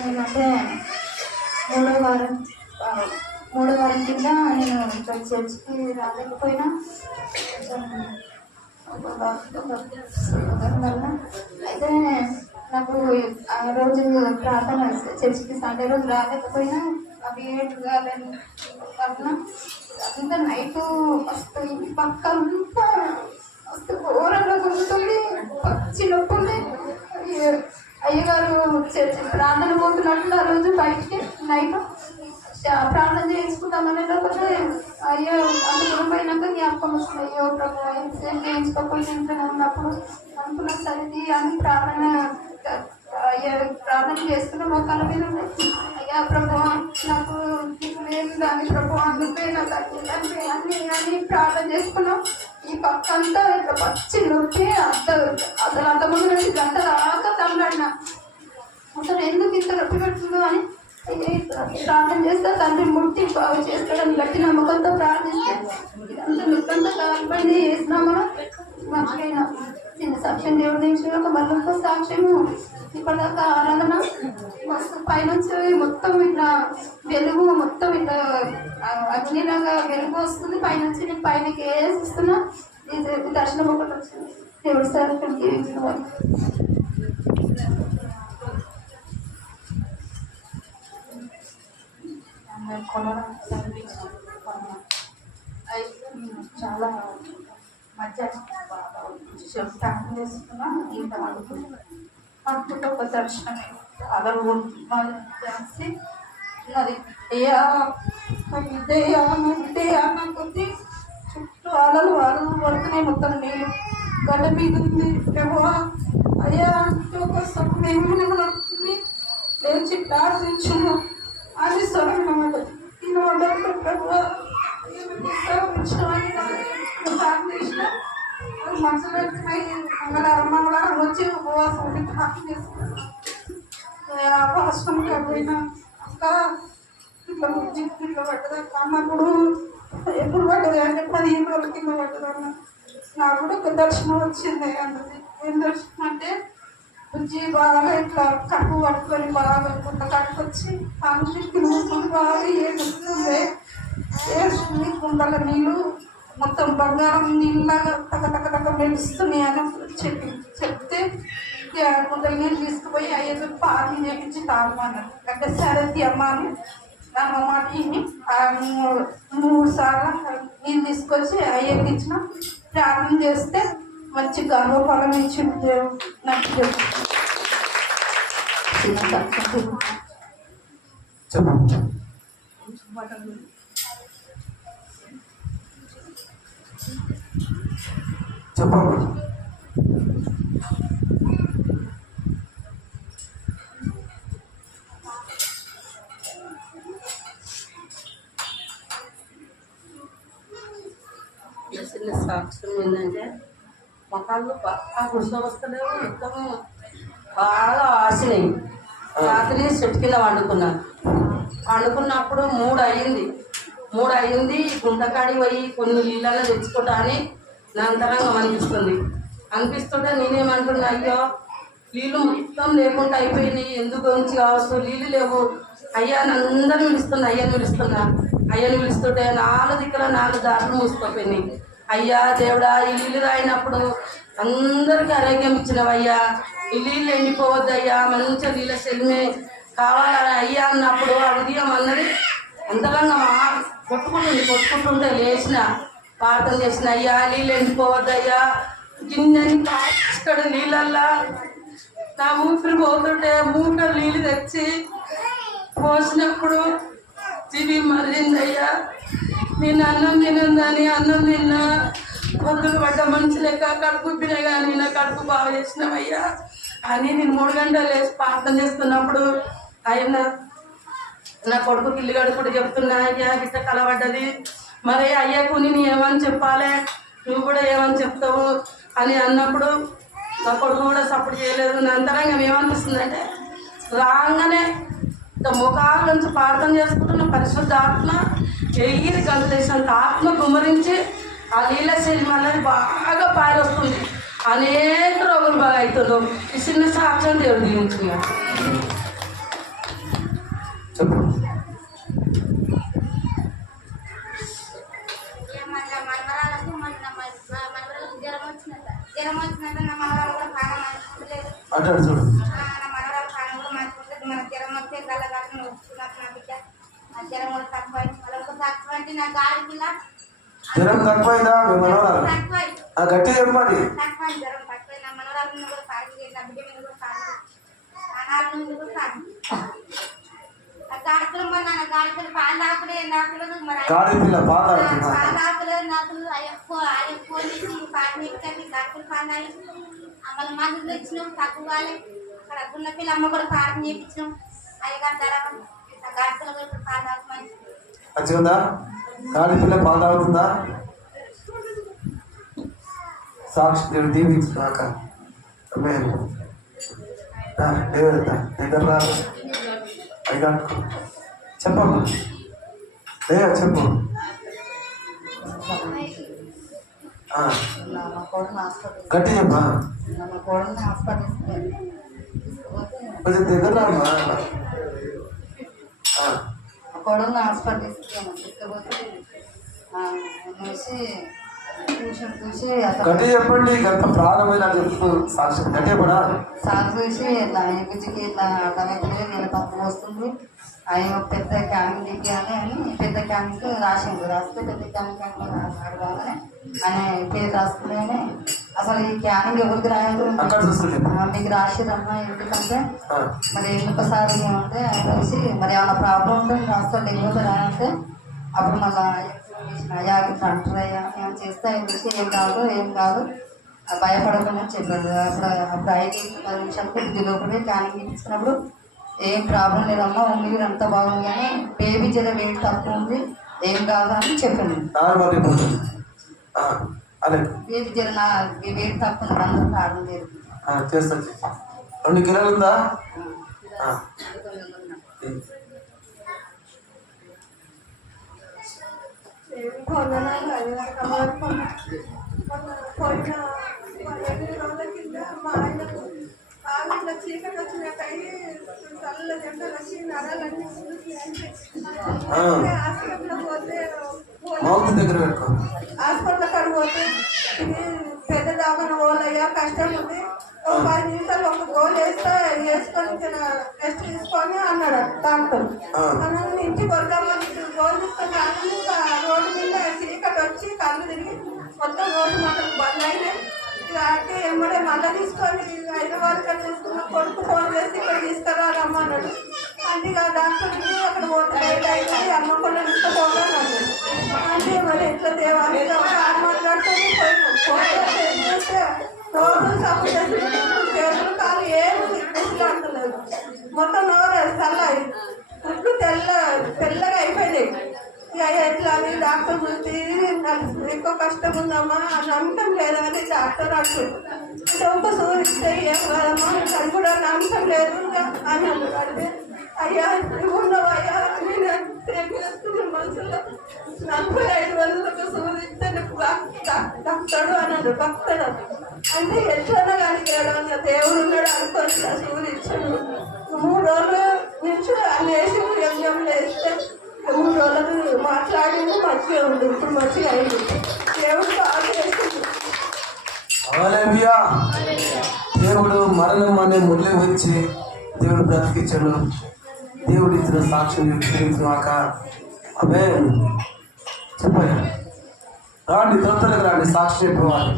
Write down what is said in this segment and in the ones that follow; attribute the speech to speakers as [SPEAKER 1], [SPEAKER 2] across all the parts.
[SPEAKER 1] ఏంటంటే మూడో వారం మూడో వారం కింద నేను ఇక్కడ చర్చ్కి రాలేకపోయినా. కొంచెం వల్ల. అయితే నాకు ఆ రోజు ప్రార్థన చర్చికి సండే రోజు రాలేకపోయినా. అవి ఏడు కాలేదు కారణం అంతా నైట్ వస్తుంది పక్క అంతా మస్తు ఘోరంగా గుంటుంది పచ్చి నొప్పి అయ్యగారు చర్చి ప్రార్థన పోతున్నట్లు ఆ రోజు బయటికి నైట్ ప్రార్థన చేయించుకుందామనే లేకపోతే అయ్యో అంత దూరం పోయినాక జ్ఞాపకం వస్తుంది. అయ్యో ప్రభు ఏం చేయించుకోకపోతే ఇంట్లో ఉన్నప్పుడు అనుకున్న సరిది అని ప్రార్థన అయ్యా ప్రార్థన చేస్తున్న మోకాల మీద ఉంది. అయ్యా ప్రభు నాకు నీకు లేదు దాని ప్రభు అందుకే నాకు అది అన్ని అన్ని ప్రార్థన చేసుకున్నాం. ఈ పక్క అంతా ఇట్లా పచ్చి నొప్పి అంత అసలు అంత ముందు నుంచి గంట దాకా తమ్ముడన్నా అసలు ఎందుకు ఇంత నొప్పి పెడుతుందో అని. ప్రార్థన చేస్తే తండ్రి ముట్టి బాగు చేస్తాడని గట్టి నమ్మకంతో ప్రార్థిస్తే ఇదంతా నొప్పంతా కాల్పడి వేసినామా మర్చిపోయినా. చిన్న సాక్ష్యం దేవుడి నుంచి ఒక మరొక సాక్ష్యము. ఇప్పటిదాకా ఆరాధన మస్తు పైనుంచి మొత్తం ఇట్లా వెలుగు మొత్తం ఇట్లా అగ్నిలాగా వెలుగు వస్తుంది. పైనుంచి నేను పైనకి వేసిస్తున్నా ఇది దర్శనం ఒకటి వచ్చింది. దేవుడు సార్ దీవించిన కొనడం అయితే చాలా మధ్య బాగా ప్రార్థన ఇంత అనుకుంటున్నాను అనుకున్నాను ఒక దర్శనం చాలా మరి అయ్యా ఇదయ్యా అన్న కొద్ది చుట్టూ అలలు అలలు పడుతున్నాయి మొత్తం నేను గడ్డ మీద ఉంది. ప్రభువా అయ్యా ఒక సమయం నడుతుంది లేచి ప్రార్థించును అది స్వరం అన్నమాట. నేను వండరు ప్రభువా ప్రార్థించిన మనసులో మంగళ వచ్చి ఉపవాసం ఉండి ప్రార్థన చేసుకున్నాను రాష్ట్రంకి పోయినా అక్క ఇట్లా ముజ్జి ఇట్లా పడ్డదా అన్నప్పుడు ఎప్పుడు పట్టదు అంటే పదిహేను రోజుల కింద పడ్డదన్న నాకు కూడా ఒక దర్శనం వచ్చింది అన్నది ఏం దర్శనం అంటే బుజ్జి బాగా ఇట్లా కడుపు పట్టుకొని బాగా కొంత కడుపు వచ్చి ఆ మూసుకొని బాగా ఏడుస్తుంది. ఏడుస్తుంది కుండల నీళ్ళు మొత్తం బంగారం నీళ్ళగా తగ్గ తగ్గ తగ్గ మెలుస్తున్నాయి అని చెప్పి చెప్తే నీళ్ళు తీసుకుపోయి అయ్యేది పాలు చేపించి తాగమన్నారు. అంటే సరే అమ్మ అని నా మాట మూడు సార్లు నీళ్ళు తీసుకొచ్చి అయ్యకి ఇచ్చిన ప్రార్థన చేస్తే మంచి గర్వఫలం ఇచ్చి నాకు చెప్పు.
[SPEAKER 2] చెప్పండి.
[SPEAKER 3] చిన్న సాక్ష్యం ఏంటంటే మొక్కలు బాగా కృష్ణ వస్తలేవు. మొత్తం బాగా ఆసినాయి రాత్రి చెట్టు కింద వండుకున్నాను వండుకున్నప్పుడు మూడు అయింది మూడు అయింది గుంటకాడి పోయి కొన్ని నీళ్ళలో తెచ్చుకుంటా అని నా అంతరంగం అనిపిస్తుంది. అనిపిస్తుంటే నేనేమంటున్నా అయ్యో నీళ్ళు మొత్తం లేకుండా అయిపోయినాయి. ఎందుకు గురించి కావచ్చు? నీళ్ళు లేవు. అయ్యా నన్ను అందరిని పిలుస్తున్నా అయ్యని పిలుస్తున్నా. అయ్యని పిలుస్తుంటే నాలుగు దిక్కుల నాలుగు దారులు మూసుకుపోయినాయి. అయ్యా దేవుడా ఈ నీళ్ళు రాయినప్పుడు అందరికీ ఆరోగ్యం ఇచ్చినవయ్యా. ఈ నీళ్ళు ఎండిపోవద్దయ్యా మంచిగా నీళ్ళ సెల్మే కావాలని అయ్యా అన్నప్పుడు ఆ ఉదయం అన్నది అంతరంగా కొట్టుకుంటుంది కొట్టుకుంటుంటే లేచిన ప్రార్థన చేసిన అయ్యా నీళ్ళు ఎండిపోవద్దయ్యా. గిన్నెని ఇక్కడ నీళ్ళల్లా. నా ఊపిరి పోతుంటే మూటలు నీళ్ళు తెచ్చి పోసినప్పుడు జీవి మరిందయ్యా నేను అన్నం తినందని అన్నం తిన్నా పొద్దులు పడ్డ మనిషి లెక్క కడుపు కానీ నా కడుపు బాగా చేసినామయ్యా. అని నేను మూడు గంటలు లేచి ప్రార్థన చేస్తున్నప్పుడు ఆయన నా కొడుకు ఇల్లు గడుపుడు చెప్తున్నా అయ్యా గిట్ట కలబడ్డది మరి అయ్యకు నేను ఏమని చెప్పాలి? నువ్వు కూడా ఏమని చెప్తావు? అని అన్నప్పుడు నా కొడుకు కూడా సపోర్ట్ చేయలేదు. నా అంతరంగం ఏమనిపిస్తుందంటే రాగానే ముఖాల నుంచి ప్రార్థన చేసుకుంటున్న పరిశుద్ధ ఆత్మ ఎగిరి గంతులేసినంత ఆత్మ కుమరించి ఆ నీళ్ళ శరీరం అనేది బాగా పారొస్తుంది. అనేక రోగులు బాగా అవుతున్నారు ఈ చిన్న సాక్ష్యం దేవుడు దీవించుకున్నాడు.
[SPEAKER 2] అంటాడు చూడు.
[SPEAKER 4] జ్వరం
[SPEAKER 2] తక్కువైందా? మీ మనవరాలు? ఆ గట్టి చెప్పండి.
[SPEAKER 4] తక్కువ జ్వరం తక్కువ మనవరాలు మీద కూడా సాగి నా బిడ్డ మీద కూడా సాగి నాన్న కూడా సాగి గాడికలు పాలు మళ్ళీ మందులు తెచ్చినాం తక్కువ కాలే అక్కడ గున్న పిల్ల అమ్మ కూడా పాఠం చేయించినాం అయ్యగారు ధర గాడికలు కూడా ఇప్పుడు పాదాకు మంచి
[SPEAKER 2] మంచిగా ఉందా గాడి పిల్ల పాత అవుతుందా సాక్షి దేవుడు దీవించున్నాక దేవుడు నిద్ర రాదు అడిగా చెప్పమ్మా లేదా చెప్పు
[SPEAKER 5] గట్టియమ్మా మా హాస్పిటల్
[SPEAKER 2] కొంచెం దగ్గర రామ్మా ఆ,
[SPEAKER 5] హాస్పిటల్ తీసుకున్నాను తీసుకపోతే చూసి
[SPEAKER 2] గట్టి చెప్పండి గత ప్రారంభమైన చెప్పు సాక్షి గట్టి చెప్పడా
[SPEAKER 5] సార్ చూసి ఇట్లా ఎంపిజికి ఇట్లా అర్థమైతే నేను తప్పు వస్తుంది ఆయన పెద్ద క్యాంప్ దిగాలి అని పెద్ద క్యాంప్ రాసిండు. రాస్తే పెద్ద క్యాంప్ అడగాలని ఆయన పేరు రాసుకుని అసలు ఈ క్యాంప్ ఎవరికి రాయదు మీకు రాసిరమ్మా ఎందుకంటే మరి ఎందుకు సార్ ఏమంటే ఆయన కలిసి మరి ఏమైనా ప్రాబ్లం ఉంటే హాస్పిటల్ ఎక్కడ రాయంటే అప్పుడు మళ్ళీ అంటారు అయ్యా. నేను చేస్తే ఆయన చూసి ఏం కాదు ఏం కాదు. భయపడకుండా చెప్పాడు. అప్పుడు అప్పుడు ఐదు పది నిమిషాలు కొద్ది లోపలే క్యానింగ్ ఇచ్చినప్పుడు ఏం ప్రాబ్లం లేదమ్మా మీరు అంతా బాగుంది కానీ బేబీ జర వెయిట్ తక్కువ ఉంది ఏం కాదు అని
[SPEAKER 2] అదే.
[SPEAKER 5] బేబీ జర నా వెయిట్ తక్కువ ఉంది అందరూ కారణం లేదు.
[SPEAKER 2] రెండు కిలోలు ఉందా? ఆ,
[SPEAKER 6] కొందనాలు అది వరకు రోజుల కింద మా ఆయనకు ఆవిడ చీకటి వచ్చినట్టయి చల్ల జంటలు వచ్చి నరాలన్నీ హాస్పిటల్లో పోతే హాస్పిటల్ అక్కడ పోతే ఇది పెద్ద దామన పోలయ్యా కష్టం ఉంది ఒక పది నిమిషాలు ఒక గోల్ వేస్తే వేసుకొని టెస్ట్ తీసుకొని అన్నాడు డాక్టర్
[SPEAKER 2] ఆ.
[SPEAKER 6] ఇంటికి వద్దామని మొత్తం మాటలు బంద్ అయినాయి. అంటే ఎమ్మడే మళ్ళీ తీసుకొని హైదరాబాద్ ఇక్కడ తీసుకున్న కొడుకు ఫోన్ చేసి ఇక్కడ తీసుకురా రమ్మన్నాడు అందుకే ఆ డాక్టర్కి అక్కడ పోతే అమ్మ కూడా తీసుకుపోవాలి అంటే మరి ఎట్లా తేవాలి మాట్లాడుకొని పోయినాం రోజు సబ్బు చేతులు కాలు ఏమి మొత్తం నోరు చల్లాయి పుట్లు తెల్ల తెల్లగా అయిపోయినాయి. ఇక ఎట్లా అని డాక్టర్ చూసి నాకు ఎక్కువ కష్టం ఉందమ్మా నమ్మకం లేదా అని డాక్టర్ అంటుంది. అంటే ఒక సూరిస్తే ఇస్తే ఏం కాదమ్మా అది కూడా నమ్మకం లేదు అని అన్నాడు. అయ్యా నువ్వు ఉన్నావు అయ్యా నేను మనసులో నలభై ఐదు వందలకు సూర్యుడు ఇస్తే నీకు భక్తాడు అన్నాడు. భక్తాడు అంటే ఎట్లా కానీ తేడా దేవుడు ఉన్నాడు అనుకోవచ్చు ఆ సూర్యుడు ఇచ్చాడు మూడు రోజులు నుంచి అన్ని వేసి ఎంఎం వేస్తే మూడు రోజులకు మాట్లాడింది మంచిగా ఉంది ఇప్పుడు మంచిగా అయింది. దేవుడు బాగా
[SPEAKER 2] దేవుడు మరణం అనే మురళి వచ్చి దేవుడు బ్రతికించాడు దేవుడు ఇచ్చిన సాక్ష్యం విక్రయించాక అవే చెప్పయ్యా రాండి తొందరగా రాండి సాక్షి చెప్పవాలి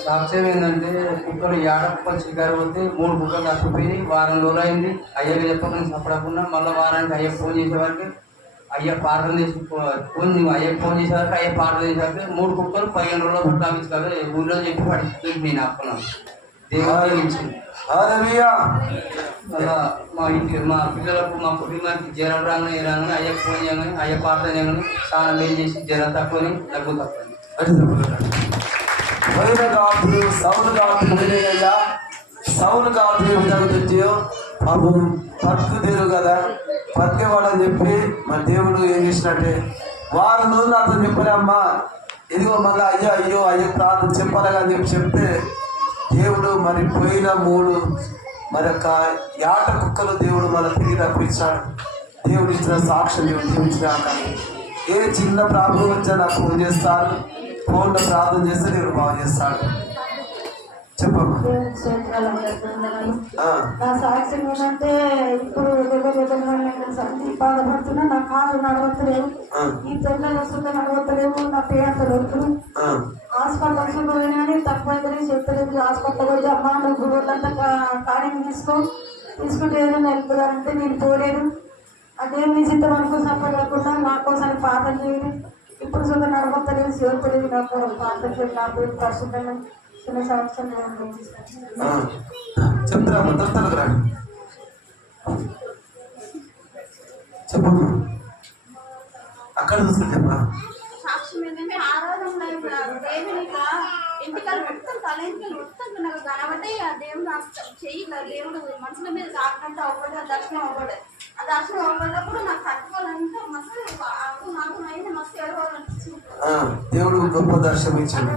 [SPEAKER 7] సాక్ష్యం ఏంటంటే కుక్కలు ఏడప్ప చికారు పోతే మూడు కుక్కలు తప్పిపోయి వారం రోజులు అయింది అయ్యకి చెప్పకుండా చెప్పడకుండా మళ్ళీ వారానికి అయ్య ఫోన్ చేసేవారికి అయ్య పాటలు చేసి ఫోన్ అయ్య ఫోన్ చేసేవారికి అయ్య పాటలు చేసేవారికి మూడు కుక్కలు పదిహేను రోజులు పుట్టామించుకోవాలి ఊళ్ళో చెప్పి పడిపోయింది నేను ఇచ్చింది
[SPEAKER 2] హల్లెలూయా.
[SPEAKER 7] మళ్ళా మా ఇంటి మా పిల్లలకు మా కుటుంబానికి జ్వరం రాగానే రాగానే అయ్యకు ఫోన్ చేయగానే అయ్య పాటలు చేయగానే స్నానం ఏం చేసి జ్వరం తక్కువని దగ్గు తక్కువని.
[SPEAKER 2] అటు చెప్పగలరా? పోయిన కాపులు సౌలు పాపం తీరు కదా. బతికేవాడని చెప్పి మన దేవుడు ఏం చేసినట్టే. వారం రోజులు అతను చెప్పలేమ్మా ఇదిగో మళ్ళీ అయ్యో అయ్యో అయ్యో ప్రార్థన చెప్పాలి అని చెప్పి చెప్తే దేవుడు మరి పోయిన మూడు మరి యొక్క యాట కుక్కలు దేవుడు మన తిరిగి రప్పించాడు. దేవుడు ఇచ్చిన సాక్ష్యం దేవుడు జీవించినాక ఏ చిన్న ప్రాబ్లం వచ్చా నాకు ఫోన్ చేస్తారు. ఫోన్లో ప్రార్థన చేస్తే దేవుడు బాగు చేస్తాడు. చెప్పమ్మా.
[SPEAKER 1] నా సాక్ష్యం ఏంటంటే ఇప్పుడు బాధపడుతున్నా ఈ పిల్లలు వస్తుంటే నా హాస్పిటల్స్ పోయినా తక్కువ చెప్పలేదు. హాస్పిటల్ పోయి అమ్మ నువ్వు గురువులంతా కార్యం తీసుకో. తీసుకుంటే ఏదైనా వెళ్తున్నారంటే నేను పోలేను అదే మీ చిత్తం అనుకో సఫలకుండా నా కోసం ప్రార్థన చేయండి. ఇప్పుడు చూడ నడవతలేదు చేరుతలేదు నాకు. ప్రార్థన చేయండి నా పేరు ప్రస్తుతం చిన్న సంవత్సరం
[SPEAKER 2] ఆ. చెప్తారా చెప్పమ్మా. అక్కడ చూసుకుని చెప్పా
[SPEAKER 4] సాక్ష్యం ఏంటంటే ఆరాధన దేవుని ఇట్లా ఇంటికాడ పెడతాను తల ఇంటికి మొత్తం నాకు ఆ దేవుడు నాకు చెయ్యి దేవుడు మనుషుల మీద కాకుండా అవ్వడు ఆ దర్శనం అవ్వడు. ఆ దర్శనం అవ్వడప్పుడు
[SPEAKER 2] దేవుడు గొప్ప దర్శనం ఇచ్చాడు.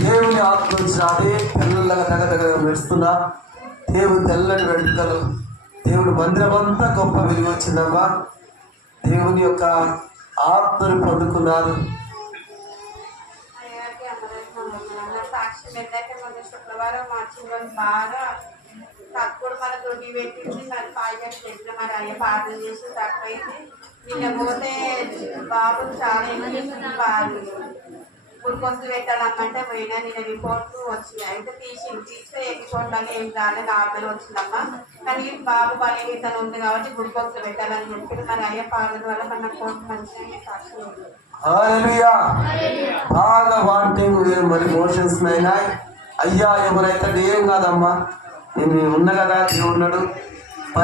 [SPEAKER 2] దేవుని ఆత్మ వచ్చినది పిల్లలుగా తగ తగ నడుస్తున్నా దేవుడు తెల్లని వెంటలు దేవుడి మందిరం అంతా గొప్ప విలువ వచ్చిందమ్మా దేవుని యొక్క ఆత్మని పొందుకున్నారు.
[SPEAKER 8] శుక్రవారం మార్చి బాగా తక్కువ మన పెట్టింది మరి పాయ్యాలు పెట్టిన మరి అయ్యే పాటలు చేసి తక్కువైంది నిన్న పోతే బాబు చాలా ఎక్కువ బాగా గుడికొస్తు పెట్టాలమ్మంటే పోయినా నిన్న రిపోర్ట్ వచ్చినాయి అయితే తీసి తీస్తే రిపోర్ట్ ఏం కాలేదు నార్మల్ వచ్చిందమ్మా. కానీ బాబు బలహీనత ఉంది కాబట్టి గుడికొస్తు పెట్టాలని చెప్పి మరి అయ్యే పాలన వల్ల మన కోర్టు మంచిగా సాక్ష్యం
[SPEAKER 2] బాగా వాంటింగ్ మరి మోషన్స్ అయినాయి అయ్యా ఎవరైతే ఏం కాదమ్మా నేను ఉన్నా కదా దేవుడు ఉన్నాడు?